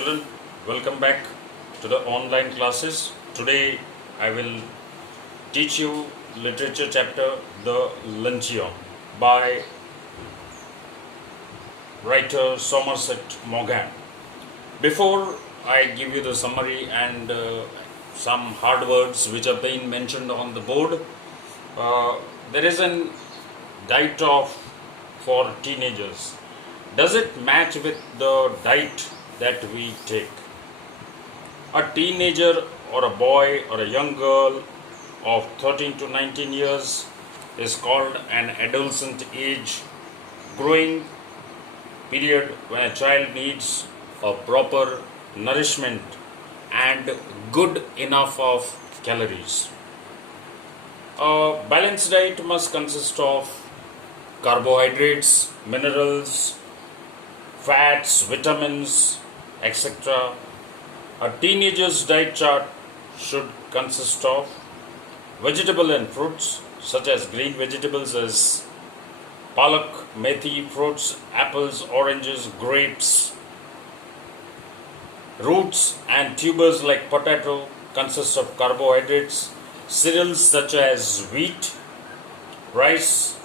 Children, welcome back to the online classes. Today I will teach you literature chapter The Luncheon by writer Somerset Maugham. Before I give you the summary and some hard words which have been mentioned on the board, there is an diet of for teenagers. Does it match with the diet that we take? A teenager or a boy or a young girl of 13 to 19 years is called an adolescent age, growing period when a child needs a proper nourishment and good enough of calories. A balanced diet must consist of carbohydrates, minerals, fats, vitamins, etc. A teenager's diet chart should consist of vegetable and fruits such as green vegetables as palak, methi, fruits, apples, oranges, grapes. Roots and tubers like potato consist of carbohydrates. Cereals such as wheat, rice,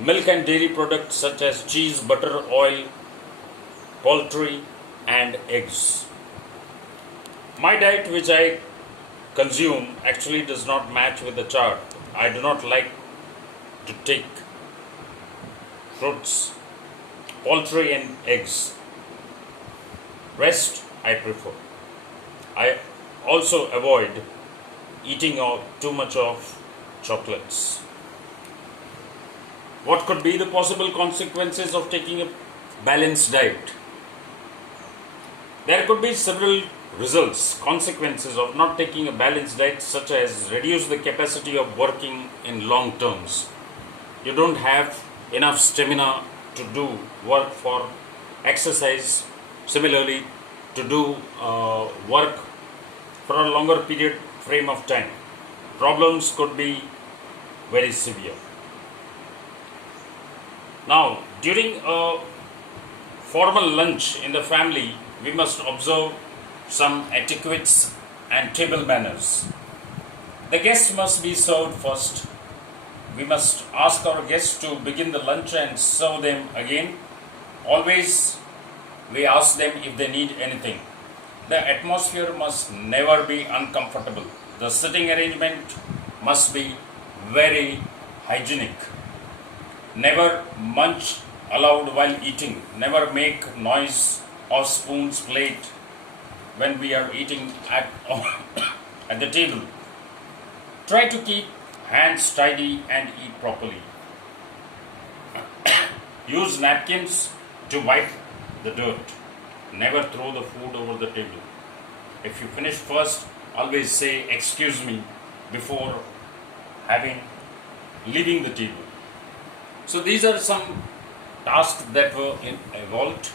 milk and dairy products such as cheese, butter, oil, poultry and eggs. My diet which I consume actually does not match with the chart. I do not like to take fruits, poultry and eggs. Rest I prefer. I also avoid eating too much of chocolates. What could be the possible consequences of taking a balanced diet? There could be several results, consequences of not taking a balanced diet, such as reduce the capacity of working in long terms. You don't have enough stamina to do work for exercise, similarly to do work for a longer period frame of time. Problems could be very severe. Now, during a formal lunch in the family, we must observe some etiquettes and table manners. The guests must be served first. We must ask our guests to begin the lunch and serve them again. Always we ask them if they need anything. The atmosphere must never be uncomfortable. The sitting arrangement must be very hygienic. Never munch allowed while eating. Never make noise of spoon's plate when we are eating at the table. Try to keep hands tidy and eat properly. Use napkins to wipe the dirt. Never throw the food over the table. If you finish first, always say excuse me before leaving the table. So these are some tasks that were involved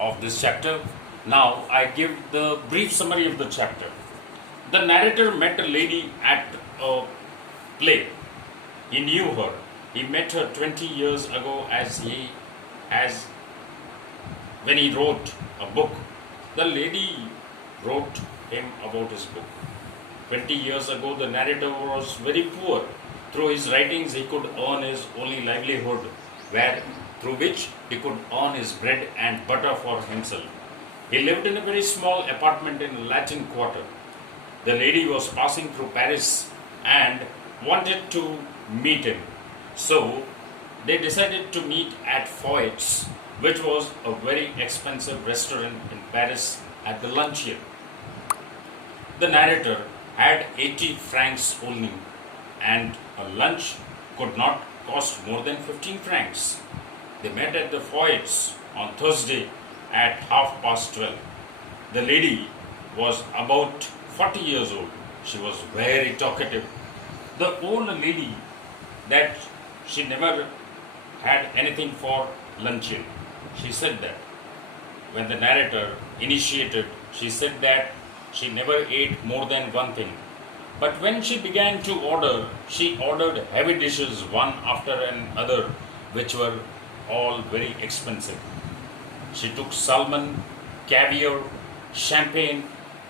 of this chapter. Now I give the brief summary of the chapter. The narrator met a lady at a play. He knew her. He met her 20 years ago as when he wrote a book. The lady wrote him about his book. 20 years ago, the narrator was very poor. Through his writings, he could earn his only livelihood, through which he could earn his bread and butter for himself. He lived in a very small apartment in Latin Quarter. The lady was passing through Paris and wanted to meet him. So, they decided to meet at Foyt's, which was a very expensive restaurant in Paris, at the Luncheon. The narrator had 80 francs only, and a lunch could not cost more than 15 francs. They met at the Foyt's on Thursday at 12:30. The lady was about 40 years old. She was very talkative. The old lady that she never had anything for luncheon. She said that when the narrator initiated, she said that she never ate more than one thing. But when she began to order, she ordered heavy dishes one after another, which were all very expensive. She took salmon, caviar, champagne,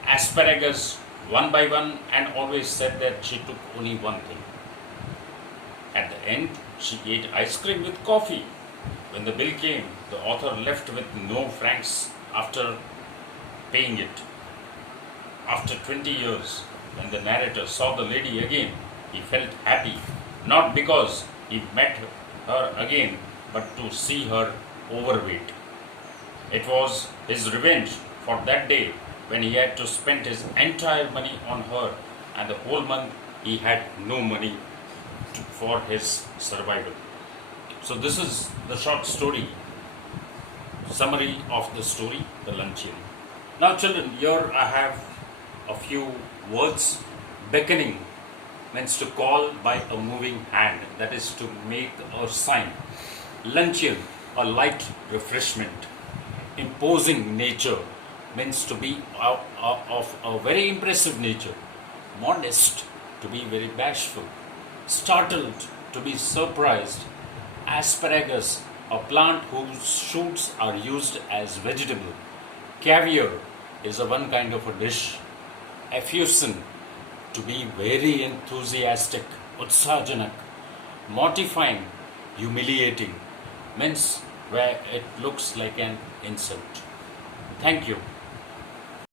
asparagus, one by one, and always said that she took only one thing. At the end, she ate ice cream with coffee. When the bill came, the author left with no francs after paying it. After 20 years, when the narrator saw the lady again, he felt happy, not because he met her again, but to see her overweight. It was his revenge for that day when he had to spend his entire money on her, and the whole month he had no money for his survival. So, this is the short story, summary of the story, The Luncheon. Now, children, here I have a few words. Beckoning means to call by a moving hand, that is to make a sign. Luncheon, a light refreshment. Imposing nature means to be of a very impressive nature. Modest, to be very bashful. Startled, to be surprised. Asparagus, a plant whose shoots are used as vegetable. Caviar is a one kind of a dish. Effusion, to be very enthusiastic, utsahajanak. Mortifying, humiliating, means where it looks like an insult. Thank you.